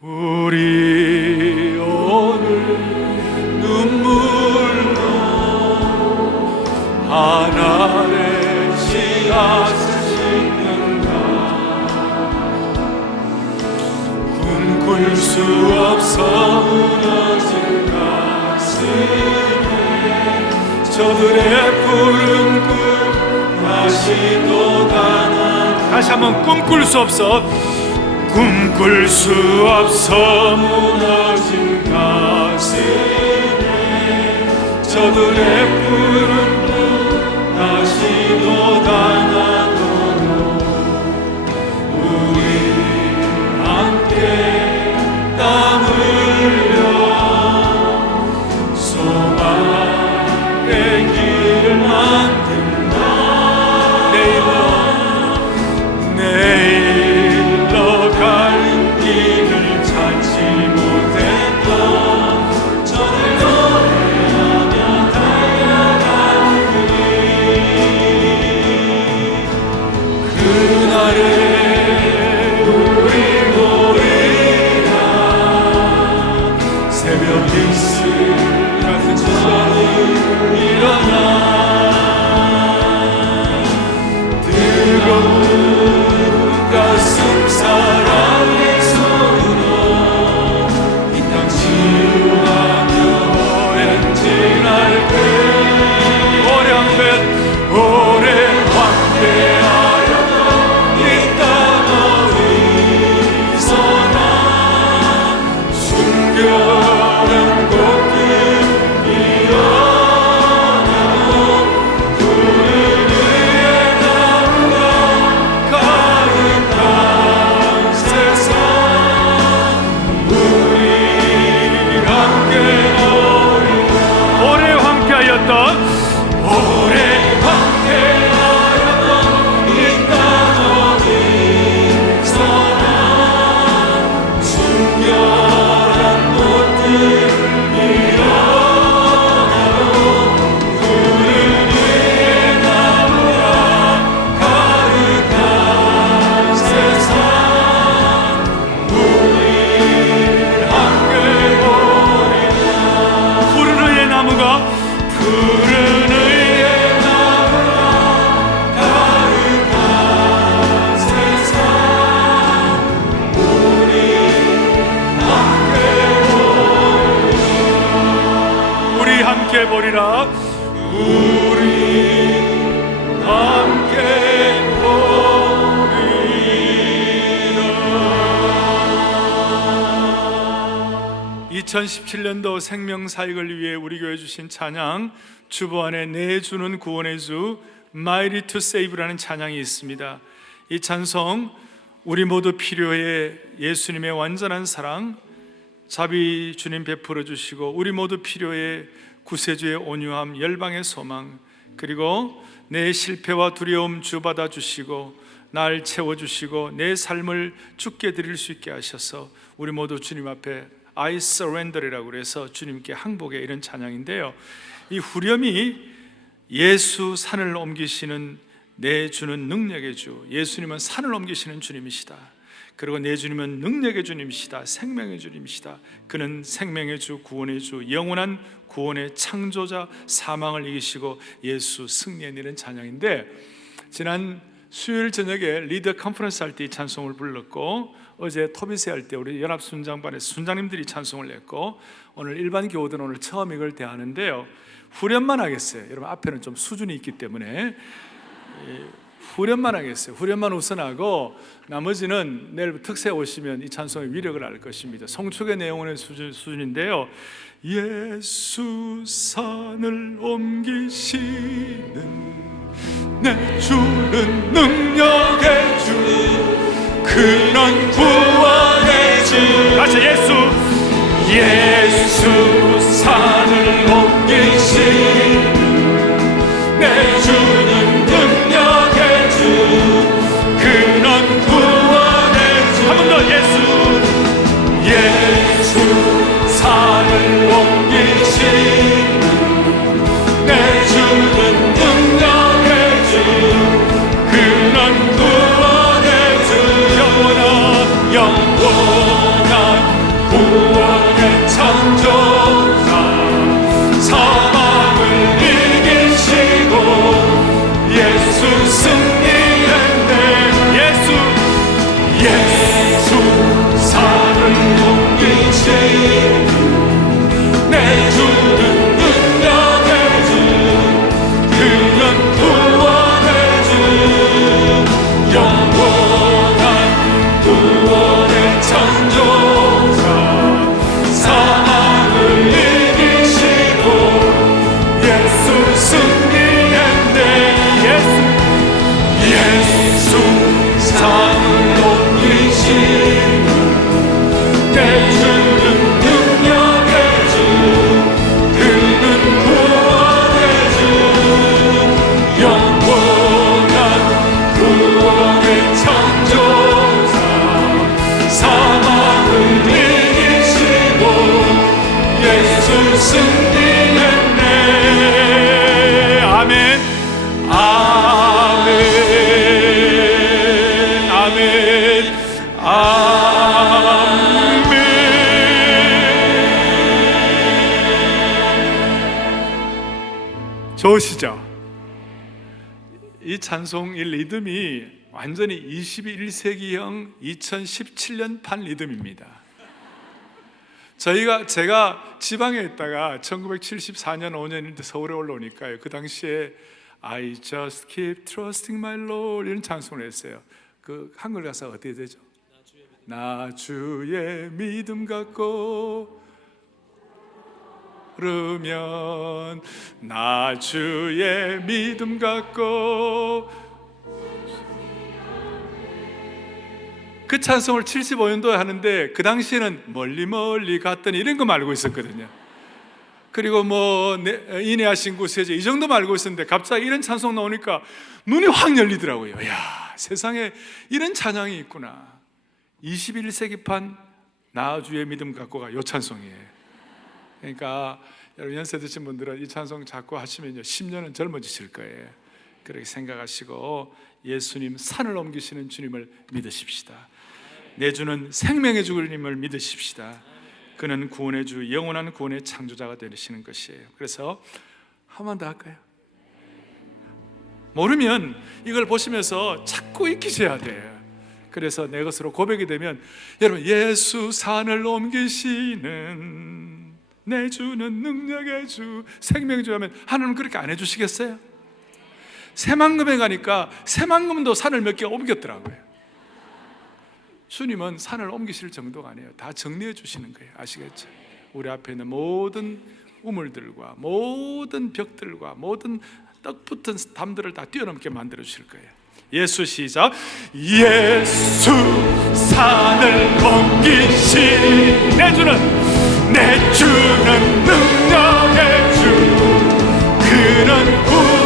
우리 오늘 눈물로 하나의 씨앗을 심는가? 꿈꿀 수 없어 무너진 가슴에 저들의 푸른 꿈 다시 돋아나? 다시 한번 꿈꿀 수 없어 꿈꿀 수 없어 무너진 가슴에 저들의 일어나 함께 보리라 우리 함께 보리라 2017년도 생명사역을 위해 우리 교회 주신 찬양 주보 안에 내주는 구원의 주 Mighty to Save라는 찬양이 있습니다. 이 찬송 우리 모두 필요해 예수님의 완전한 사랑 자비 주님 베풀어 주시고 우리 모두 필요해 구세주의 온유함 열방의 소망 그리고 내 실패와 두려움 주 받아 주시고 날 채워 주시고 내 삶을 죽게 드릴 수 있게 하셔서 우리 모두 주님 앞에 I surrender이라고 그래서 주님께 항복의 이런 찬양인데요. 이 후렴이 예수 산을 옮기시는 내 주는 능력의 주. 예수님은 산을 옮기시는 주님이시다. 그리고 내 주님은 능력의 주님이시다. 생명의 주님이시다. 그는 생명의 주, 구원의 주, 영원한 구원의 창조자, 사망을 이기시고 예수 승리의 이런 찬양인데 지난 수요일 저녁에 리더 컨퍼런스 할 때 이 찬송을 불렀고 어제 토비세 할 때 우리 연합 순장반의 순장님들이 찬송을 냈고 오늘 일반 교우들은 오늘 처음 이걸 대하는데요. 후렴만 하겠어요. 여러분 앞에는 좀 수준이 있기 때문에 후렴만 하겠어요. 후렴만 우선 하고 나머지는 내일 특세 오시면 이 찬송의 위력을 알 것입니다. 송축의 내용은 수준, 수준인데요. 예수 산을 옮기시는 내 주는 능력의 주 그는 구원의 주 다시 예수 예수 산을 옮기시는 좋으시죠? 이 찬송의 리듬이 완전히 21세기형 2017년 판 리듬입니다. 저희가 제가 지방에 있다가 1974년 5년인데 서울에 올라오니까요. 그 당시에 I just keep trusting my Lord 이런 찬송을 했어요. 그 한글 가사 어떻게 되죠? 나 주의 믿음 갖고 그러면 나 주의 믿음 갖고 그 찬송을 75년도에 하는데 그 당시에는 멀리 멀리 갔더니 이런 거 말고 있었거든요. 그리고 뭐 내- 인내하신 구세주 이 정도 말고 있었는데 갑자기 이런 찬송 나오니까 눈이 확 열리더라고요. 야 세상에 이런 찬양이 있구나. 21세기판 나주의 믿음 갖고 가 요 찬송이에요. 그러니까 여러분 연세 드신 분들은 이 찬송 자꾸 하시면요 10년은 젊어지실 거예요. 그렇게 생각하시고 예수님 산을 옮기시는 주님을 믿으십시다. 내 주는 생명의 주님을 믿으십시다. 그는 구원의 주, 영원한 구원의 창조자가 되시는 것이에요. 그래서 한 번 더 할까요? 모르면 이걸 보시면서 자꾸 익히셔야 돼요. 그래서 내 것으로 고백이 되면 여러분 예수 산을 옮기시는 내 주는 능력의 주 생명의 주 하면 하나님 그렇게 안 해주시겠어요? 새만금에 가니까 새만금도 산을 몇 개 옮겼더라고요. 주님은 산을 옮기실 정도가 아니에요. 다 정리해 주시는 거예요. 아시겠죠? 우리 앞에 있는 모든 우물들과 모든 벽들과 모든 떡 붙은 담들을 다 뛰어넘게 만들어 주실 거예요. 예수 시작. 예수 산을 옮기신 내 주는 내 주는 능력의 주 그는 구